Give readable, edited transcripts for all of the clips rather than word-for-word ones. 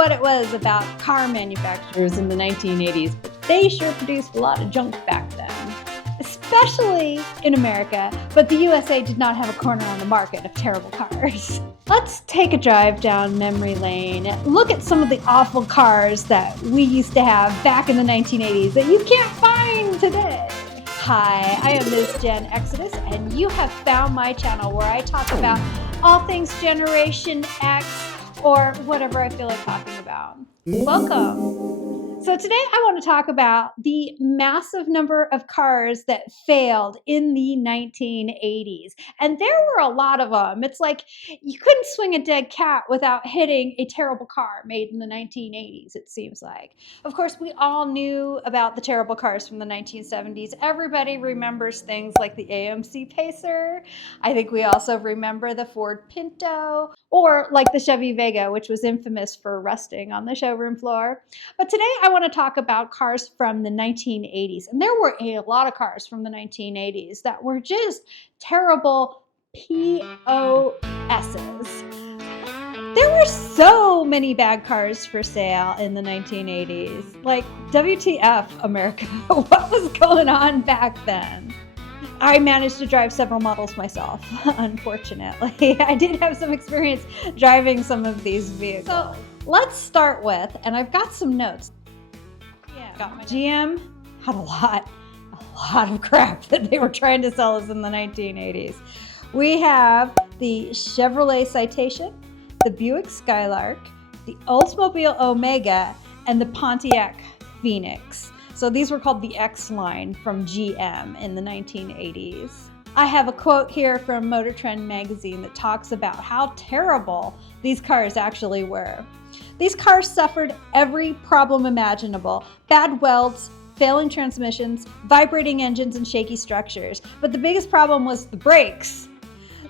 what it was about car manufacturers in the 1980s, but they sure produced a lot of junk back then, especially in America, but the USA did not have a corner on the market of terrible cars. Let's take a drive down memory lane and look at some of the awful cars that we used to have back in the 1980s that you can't find today. Hi, I am Ms. Jen Exodus, and you have found my channel where I talk about all things Generation X or whatever I feel like talking about. Welcome. So today I want to talk about the massive number of cars that failed in the 1980s. And there were a lot of them. It's like you couldn't swing a dead cat without hitting a terrible car made in the 1980s, it seems like. Of course, we all knew about the terrible cars from the 1970s. Everybody remembers things like the AMC Pacer. I think we also remember the Ford Pinto, or like the Chevy Vega, which was infamous for rusting on the showroom floor. But today I want to talk about cars from the 1980s. And there were a lot of cars from the 1980s that were just terrible POSs. There were so many bad cars for sale in the 1980s. Like, WTF, America? What was going on back then? I managed to drive several models myself, unfortunately. I did have some experience driving some of these vehicles. So let's start with, and I've got some notes. GM had a lot of crap that they were trying to sell us in the 1980s. We have the Chevrolet Citation, the Buick Skylark, the Oldsmobile Omega, and the Pontiac Phoenix. So these were called the X line from GM in the 1980s. I have a quote here from Motor Trend magazine that talks about how terrible these cars actually were. These cars suffered every problem imaginable: bad welds, failing transmissions, vibrating engines, and shaky structures. But the biggest problem was the brakes.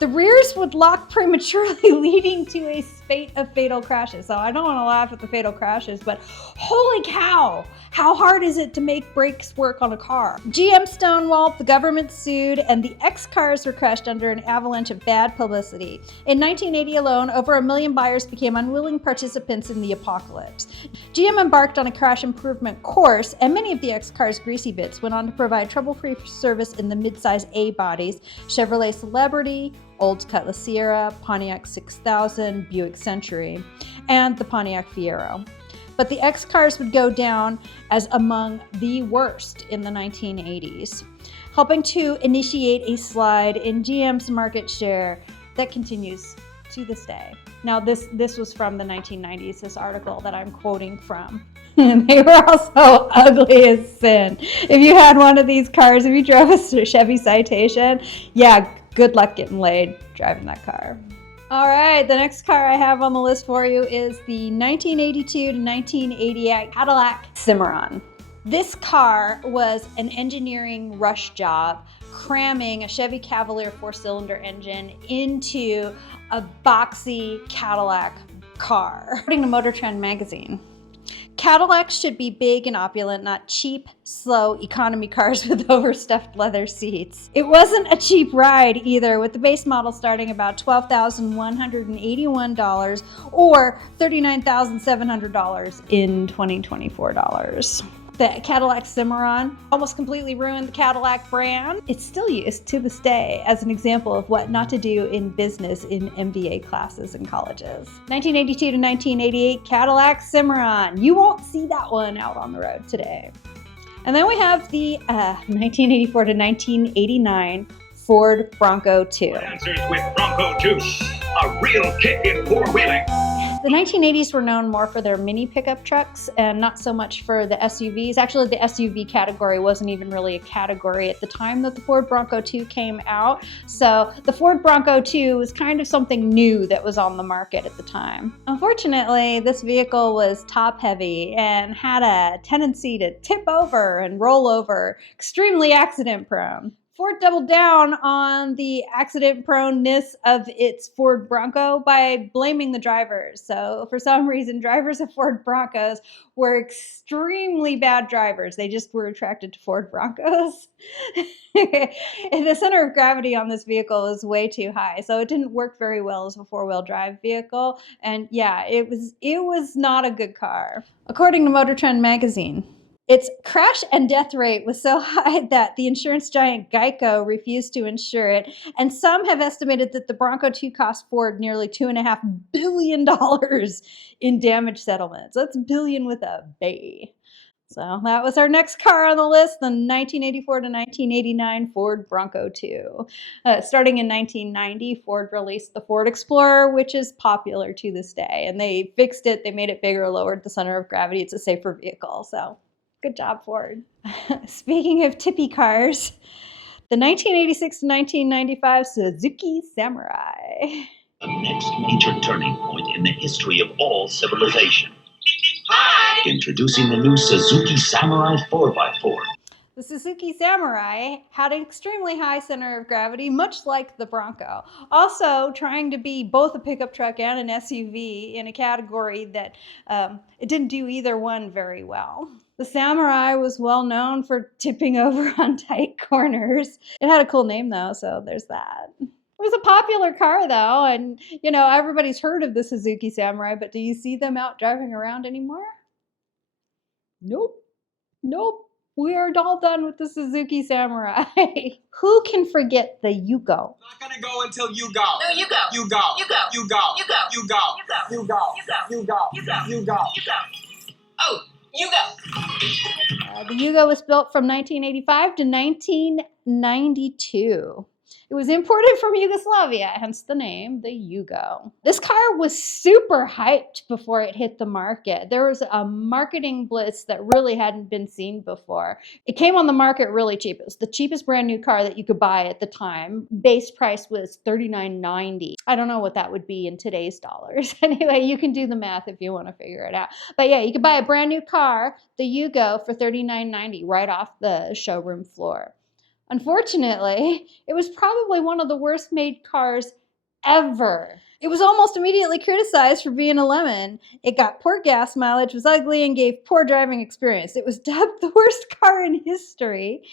The rears would lock prematurely, leading to a spate of fatal crashes. So I don't want to laugh at the fatal crashes, but holy cow, how hard is it to make brakes work on a car? GM stonewalled, the government sued, and the X cars were crushed under an avalanche of bad publicity. In 1980 alone, over 1 million buyers became unwilling participants in the apocalypse. GM embarked on a crash improvement course, and many of the X cars' greasy bits went on to provide trouble-free service in the midsize A bodies: Chevrolet Celebrity, Olds Cutlass Sierra, Pontiac 6000, Buick Century, and the Pontiac Fiero. But the X cars would go down as among the worst in the 1980s, helping to initiate a slide in GM's market share that continues to this day. Now, this was from the 1990s, this article that I'm quoting from. And they were also ugly as sin. If you had one of these cars, if you drove a Chevy Citation, yeah, good luck getting laid driving that car. All right, the next car I have on the list for you is the 1982 to 1988 Cadillac Cimarron. This car was an engineering rush job, cramming a Chevy Cavalier 4-cylinder engine into a boxy Cadillac car. According to Motor Trend magazine, Cadillacs should be big and opulent, not cheap, slow economy cars with overstuffed leather seats. It wasn't a cheap ride either, with the base model starting about $12,181 or $39,700 in 2024 dollars. The Cadillac Cimarron almost completely ruined the Cadillac brand. It's still used to this day as an example of what not to do in business in MBA classes in colleges. 1982 to 1988 Cadillac Cimarron. You won't see that one out on the road today. And then we have the 1984 to 1989 Ford Bronco II. Answers with Bronco II, a real kick in four-wheeling. The 1980s were known more for their mini pickup trucks and not so much for the SUVs. Actually, the SUV category wasn't even really a category at the time that the Ford Bronco II came out. So the Ford Bronco II was kind of something new that was on the market at the time. Unfortunately, this vehicle was top heavy and had a tendency to tip over and roll over, extremely accident prone. Ford doubled down on the accident proneness of its Ford Bronco by blaming the drivers. So, for some reason, drivers of Ford Broncos were extremely bad drivers. They just were attracted to Ford Broncos. And the center of gravity on this vehicle is way too high, so it didn't work very well as a four-wheel drive vehicle. And yeah, it was not a good car. According to Motor Trend magazine, its crash and death rate was so high that the insurance giant Geico refused to insure it, and some have estimated that the Bronco II cost Ford nearly $2.5 billion in damage settlements. That's billion with a B. So that was our next car on the list, the 1984 to 1989 Ford Bronco II. Starting in 1990, Ford released the Ford Explorer, which is popular to this day. And they fixed it, they made it bigger, lowered the center of gravity. It's a safer vehicle, so good job, Ford. Speaking of tippy cars, the 1986 to 1995 Suzuki Samurai. The next major turning point in the history of all civilization. Hi! Introducing the new Suzuki Samurai 4x4. The Suzuki Samurai had an extremely high center of gravity, much like the Bronco. Also, trying to be both a pickup truck and an SUV in a category that it didn't do either one very well. The Samurai was well known for tipping over on tight corners. It had a cool name though, so there's that. It was a popular car though, and you know, everybody's heard of the Suzuki Samurai, but do you see them out driving around anymore? Nope. Nope. We are all done with the Suzuki Samurai. Who can forget the Yugo? I'm not gonna go until you go. No, you go. You go. You go. You go. You go. You go. You go. You go. You go. You go. You go. You go. You go. Oh, you go. The Yugo was built from 1985 to 1992. It was imported from Yugoslavia, hence the name, the Yugo. This car was super hyped before it hit the market. There was a marketing blitz that really hadn't been seen before. It came on the market really cheap. It was the cheapest brand new car that you could buy at the time. Base price was $39.90. I don't know what that would be in today's dollars. Anyway, you can do the math if you want to figure it out. But yeah, you could buy a brand new car, the Yugo, for $39.90 right off the showroom floor. Unfortunately, it was probably one of the worst made cars ever. It was almost immediately criticized for being a lemon. It got poor gas mileage, was ugly, and gave poor driving experience. It was dubbed the worst car in history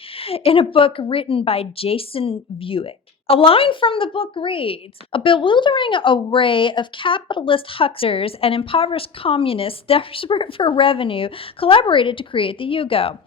in a book written by Jason Buick. A line from the book reads, "A bewildering array of capitalist hucksters and impoverished communists desperate for revenue collaborated to create the Yugo.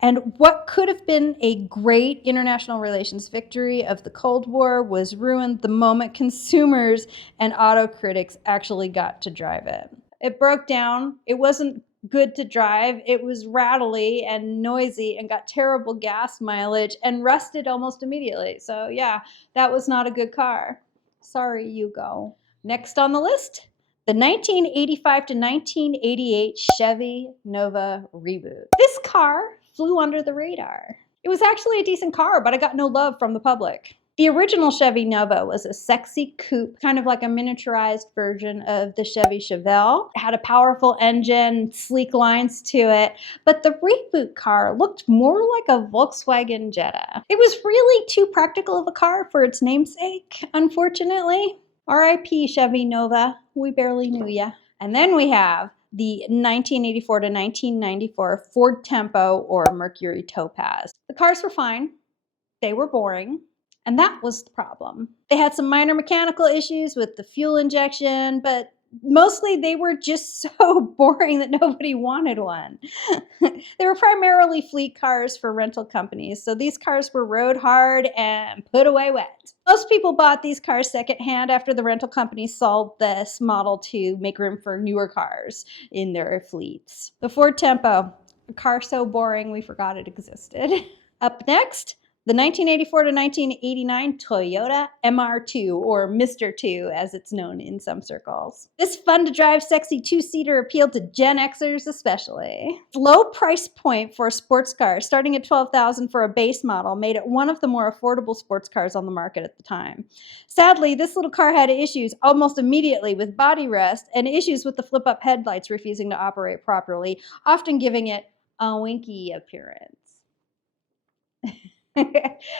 And what could have been a great international relations victory of the Cold War was ruined the moment consumers and auto critics actually got to drive it." It broke down. It wasn't good to drive. It was rattly and noisy and got terrible gas mileage and rusted almost immediately. So yeah, that was not a good car. Sorry, Yugo. Next on the list, the 1985 to 1988 Chevy Nova reboot. This car flew under the radar. It was actually a decent car, but it got no love from the public. The original Chevy Nova was a sexy coupe, kind of like a miniaturized version of the Chevy Chevelle. It had a powerful engine, sleek lines to it, but the reboot car looked more like a Volkswagen Jetta. It was really too practical of a car for its namesake, unfortunately. R.I.P. Chevy Nova, we barely knew ya. And then we have the 1984 to 1994 Ford Tempo or Mercury Topaz. The cars were fine. They were boring. And that was the problem. They had some minor mechanical issues with the fuel injection, but mostly they were just so boring that nobody wanted one. They were primarily fleet cars for rental companies, so these cars were rode hard and put away wet. Most people bought these cars secondhand after the rental companies sold this model to make room for newer cars in their fleets. The Ford Tempo, a car so boring we forgot it existed. Up next, the 1984 to 1989 Toyota MR2, or Mr. 2 as it's known in some circles. This fun-to-drive, sexy two-seater appealed to Gen Xers especially. Low price point for a sports car, starting at $12,000 for a base model, made it one of the more affordable sports cars on the market at the time. Sadly, this little car had issues almost immediately with body rest and issues with the flip-up headlights refusing to operate properly, often giving it a winky appearance.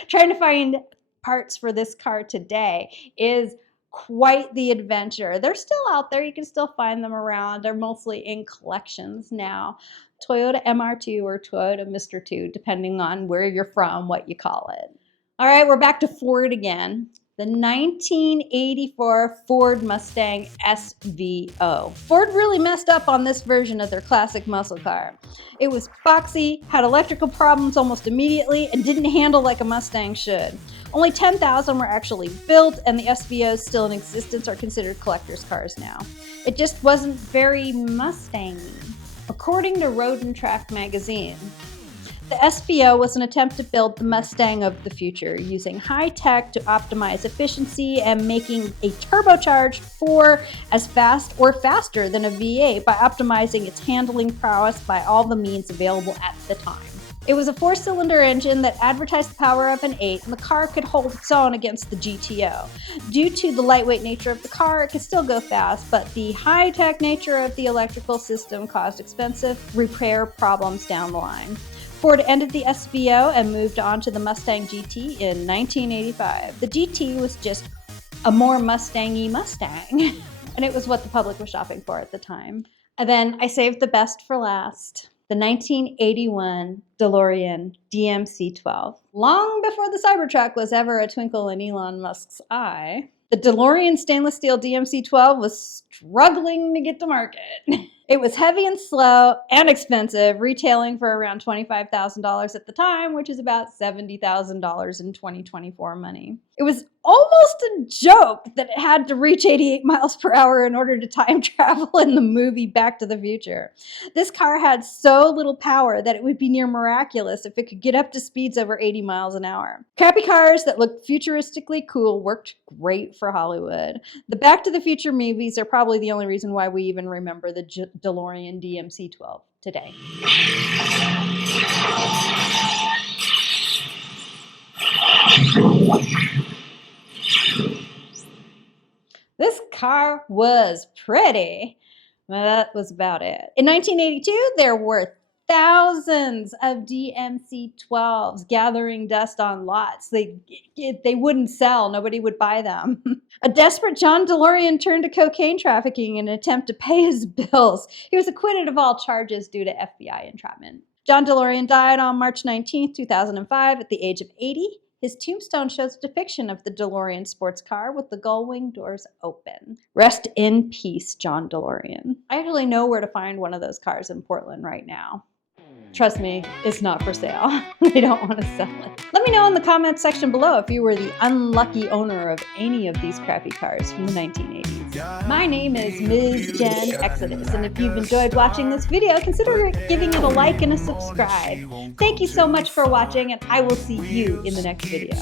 Trying to find parts for this car today is quite the adventure. They're still out there. You can still find them around. They're mostly in collections now. Toyota MR2 or Toyota Mr. 2, depending on where you're from, what you call it. All right, we're back to Ford again. The 1984 Ford Mustang SVO. Ford really messed up on this version of their classic muscle car. It was boxy, had electrical problems almost immediately, and didn't handle like a Mustang should. Only 10,000 were actually built, and the SVOs still in existence are considered collector's cars now. It just wasn't very Mustang-y. According to Road and Track magazine, the SVO was an attempt to build the Mustang of the future, using high tech to optimize efficiency and making a turbocharged 4 as fast or faster than a V8 by optimizing its handling prowess by all the means available at the time. It was a 4-cylinder engine that advertised the power of an 8, and the car could hold its own against the GTO. Due to the lightweight nature of the car, it could still go fast, but the high-tech nature of the electrical system caused expensive repair problems down the line. Ford ended the SVO and moved on to the Mustang GT in 1985. The GT was just a more Mustang-y Mustang, and it was what the public was shopping for at the time. And then I saved the best for last. The 1981 DeLorean DMC-12. Long before the Cybertruck was ever a twinkle in Elon Musk's eye, the DeLorean stainless steel DMC-12 was struggling to get to market. It was heavy and slow and expensive, retailing for around $25,000 at the time, which is about $70,000 in 2024 money. It was almost a joke that it had to reach 88 miles per hour in order to time travel in the movie Back to the Future. This car had so little power that it would be near miraculous if it could get up to speeds over 80 miles an hour. Crappy cars that looked futuristically cool worked great for Hollywood. The Back to the Future movies are probably the only reason why we even remember the DeLorean DMC-12 today. This car was pretty. Well, that was about it. In 1982, there were thousands of DMC-12s gathering dust on lots. They wouldn't sell. Nobody would buy them. A desperate John DeLorean turned to cocaine trafficking in an attempt to pay his bills. He was acquitted of all charges due to FBI entrapment. John DeLorean died on March 19, 2005 at the age of 80. His tombstone shows a depiction of the DeLorean sports car with the gull wing doors open. Rest in peace, John DeLorean. I actually know where to find one of those cars in Portland right now. Trust me, it's not for sale. They don't want to sell it. Let me know in the comments section below if you were the unlucky owner of any of these crappy cars from the 1980s. My name is Ms. Jen Exodus, and if you've enjoyed watching this video, consider giving it a like and a subscribe. Thank you so much for watching, and I will see you in the next video.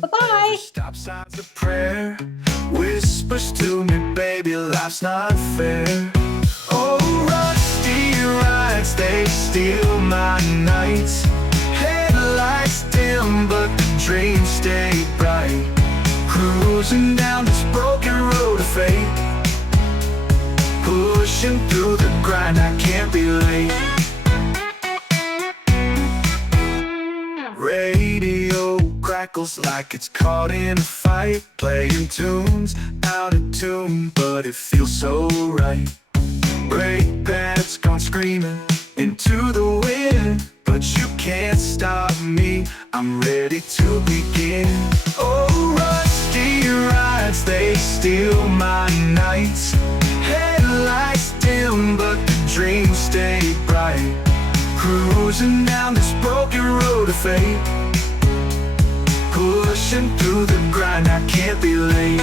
Bye-bye! Stop signs of prayer, whispers to me, baby, life's not fair. Oh, rusty rides, they steal my nights. Headlights dim, but the dreams stay bright. Cruising down this broken road of fate, pushing through the grind, I can't be late. Radio crackles like it's caught in a fight, playing tunes out of tune, but it feels so right. Brake pads gone screaming into the wind, but you can't stop me, I'm ready to begin. Oh, rusty rides, they steal my nights. Headlights dim, but the dreams stay bright. Cruising down this broken road of fate, pushing through the grind, I can't be late.